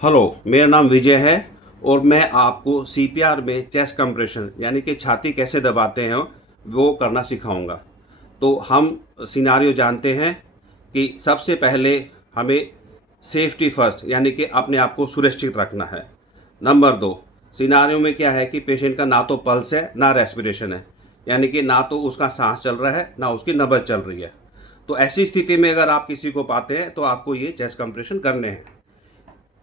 Hello, मेरा नाम विजय है और मैं आपको सीपीआर में चेस्ट कंप्रेशन यानी कि छाती कैसे दबाते हैं वो करना सिखाऊंगा। तो हम सिनारियो जानते हैं कि सबसे पहले हमें सेफ्टी फर्स्ट यानी कि अपने आप को सुरक्षित रखना है। नंबर दो, सिनारियो में क्या है कि पेशेंट का ना तो पल्स है ना रेस्पिरेशन है, यानी कि ना तो उसका सांस चल रहा है ना उसकी नब्ज चल रही है। तो ऐसी स्थिति में अगर आप किसी को पाते हैं तो आपको ये चेस्ट कंप्रेशन करने हैं।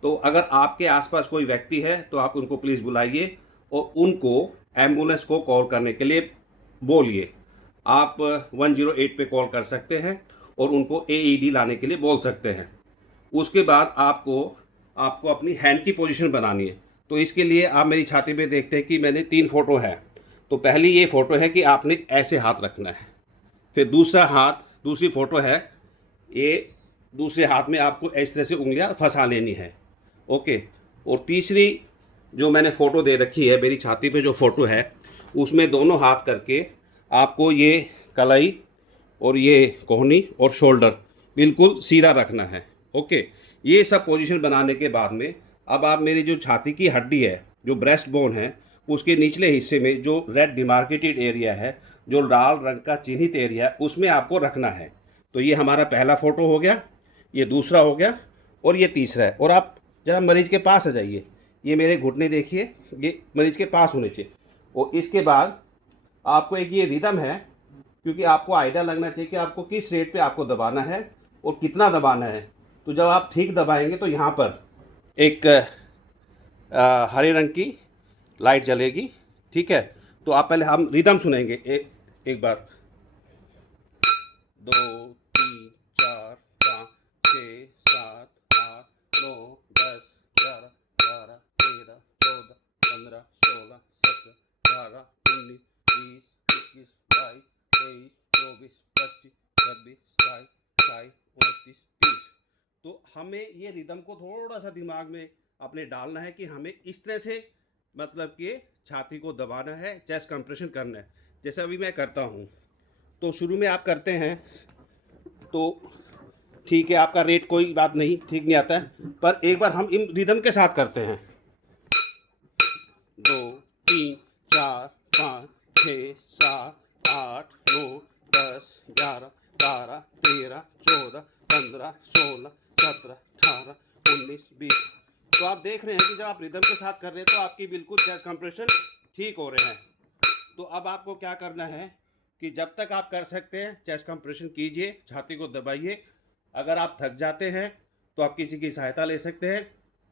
तो अगर आपके आसपास कोई व्यक्ति है तो आप उनको प्लीज़ बुलाइए और उनको एम्बुलेंस को कॉल करने के लिए बोलिए। आप 108 पे कॉल कर सकते हैं और उनको एईडी लाने के लिए बोल सकते हैं। उसके बाद आपको आपको अपनी हैंड की पोजीशन बनानी है। तो इसके लिए आप मेरी छाती में देखते हैं कि मैंने 3 फ़ोटो है। तो पहली ये फ़ोटो है कि आपने ऐसे हाथ रखना है। फिर दूसरा हाथ, दूसरी फ़ोटो है, ये दूसरे हाथ में आपको इस तरह से उंगलियां फंसा लेनी है। ओके। और तीसरी जो मैंने फ़ोटो दे रखी है, मेरी छाती पे जो फ़ोटो है उसमें दोनों हाथ करके आपको ये कलाई और ये कोहनी और शोल्डर बिल्कुल सीधा रखना है। ओके। ये सब पोजीशन बनाने के बाद में अब आप मेरी जो छाती की हड्डी है, जो ब्रेस्ट बोन है, उसके निचले हिस्से में जो रेड डिमार्केटेड एरिया है, जो लाल रंग का चिन्हित एरिया है, उसमें आपको रखना है। तो ये हमारा पहला फ़ोटो हो गया, ये दूसरा हो गया और ये तीसरा है। और आप जरा मरीज़ के पास आ जाइए, ये मेरे घुटने देखिए, ये मरीज़ के पास होने चाहिए। और इसके बाद आपको एक ये रिदम है, क्योंकि आपको आइडिया लगना चाहिए कि आपको किस रेट पे आपको दबाना है और कितना दबाना है। तो जब आप ठीक दबाएंगे तो यहाँ पर एक हरे रंग की लाइट जलेगी। ठीक है। तो आप पहले हम रिदम सुनेंगे एक बार। 2 3 4 5 6 7 8 9 10 11 12 13 14 15 16 17 18 19 20 21 22 23 24 25 26 27 28 29 30। तो हमें ये रिदम को थोड़ा सा दिमाग में अपने डालना है कि हमें इस तरह से मतलब कि छाती को दबाना है, चेस्ट कंप्रेशन करना है, जैसे अभी मैं करता हूँ। तो शुरू में आप करते हैं तो ठीक है, आपका रेट कोई बात नहीं, ठीक नहीं आता है, पर एक बार हम इन रिदम के साथ करते हैं। 2 3 4 5 6 7 8 9 10 11 12 13 14 15 16 17 18 19 20। तो आप देख रहे हैं कि जब आप रिदम के साथ कर रहे हैं तो आपकी बिल्कुल चेस्ट कंप्रेशन ठीक हो रहे हैं। तो अब आपको क्या करना है कि जब तक आप कर सकते हैं चेस्ट कंप्रेशन कीजिए, छाती को दबाइए। अगर आप थक जाते हैं तो आप किसी की सहायता ले सकते हैं,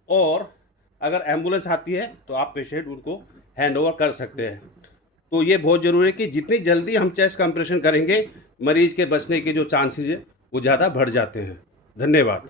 और अगर एम्बुलेंस आती है तो आप पेशेंट उनको हैंड ओवर कर सकते हैं। तो ये बहुत ज़रूरी है कि जितनी जल्दी हम चेस्ट कंप्रेशन करेंगे, मरीज़ के बचने के जो चांसेस है वो ज़्यादा बढ़ जाते हैं। धन्यवाद।